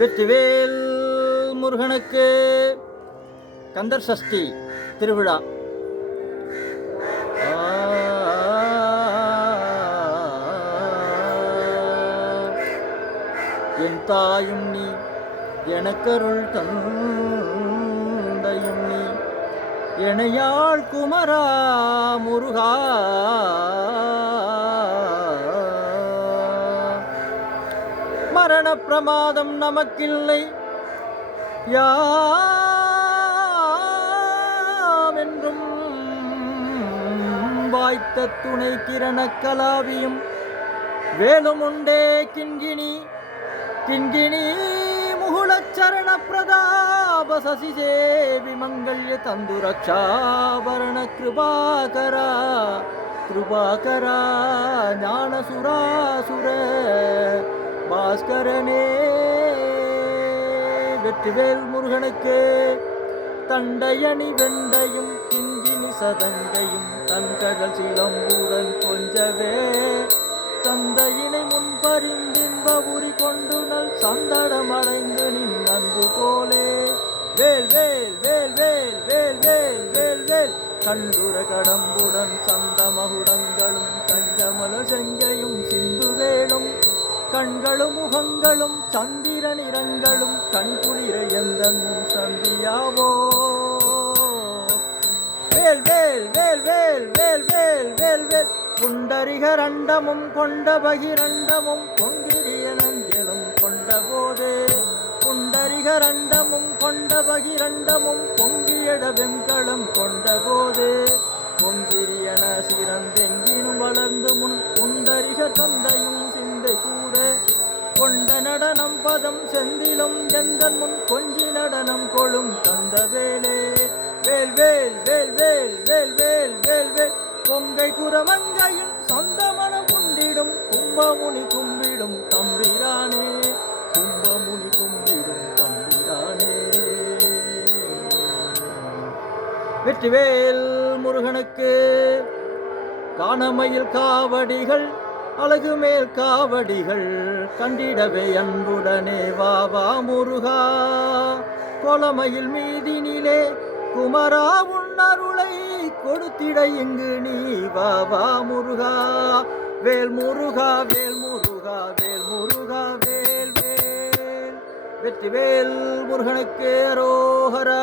வெற்றிவேல் முருகனுக்கு கந்தர் சஷ்டி திருவிழா. என் தாயும் நீ எனக்கருள் தந்தையும் நீ எனையாள் குமரா முருகா. மரண பிரமாதம் நமக்கில்லை யாவென்றும் வாய்த்த துணை கிரண கலாவியும் வேலும் உண்டே கிண்கிணி கிண்கிணி முகுளச்சரண பிரதாப சசிசேவி மங்கள்ய தந்து ரக்ஷாபரண கிருபாகரா கிருபாகரா ஞான சுராசுர பாஸ்கரனே. வெற்றிவேல் முருகனுக்கு தண்டையணி வெண்டையும் கிண்கிணி சதங்கையும் தன்கடல் சிலம்புடன் கொஞ்சவே தந்தையினை முன்பறிந்தின்பபுரி கொண்டு நல் சந்தடம் அடைந்து நின் அன்பு போலே. வேல் வேல் வேல் வேல் வேல் வேல் வேல் வேல் கண்டுர கடம்புடன் சந்தமகுடங்களும் கஞ்சமல செங்கையும் சிந்து வேலும் கண்களும் முகங்களும் சந்திர நிறங்களும் கண்குளிர எந்தன் முன் சந்தியாவோ. வேல் வேல் வேல் வேல் வேல் வேல் வேல் வேல் புண்டரிகரண்டமும் கொண்ட பகிரண்டமும் பொங்கிரிய நஞ்சலும் கொண்ட போது புண்டரிகரண்டமும் கொண்ட பகிரண்டமும் பொங்கியட வெண்களம் கொண்ட போது பொங்கிரியன சிறந்தெங்கினும் வளர்ந்து முன் புண்டரிக தந்தையும் சிந்தை கூற கொண்ட நடனம் பதம் செந்திலும் எந்தன் முன் கொஞ்சி நடனம் கொளும் தந்த வேலே. வேல் வேல் வேல் வேல் வேல் வேல் வேல் வேல் பொங்கை குரமங்கையும் சொந்தமனம் உண்டிடும் கும்பமுனி கும்பிடும் தம்பிரானே கும்பமுனி கும்பிடும் தம்பிரானே. வெற்றிவேல் முருகனுக்கு காணமையில் காவடிகள் அழகு மேல் காவடிகள் கண்டிடவே அன்புடனே வாவா முருகா. கொலமையில் மீதினிலே குமரா உன்னருளை கொடுத்திட இங்கு நீ வாவா முருகா. வேல் முருகா வேல் முருகா வேல் முருகா வேல் வேல். வெற்றிவேல் முருகனுக்கு அரோகரா.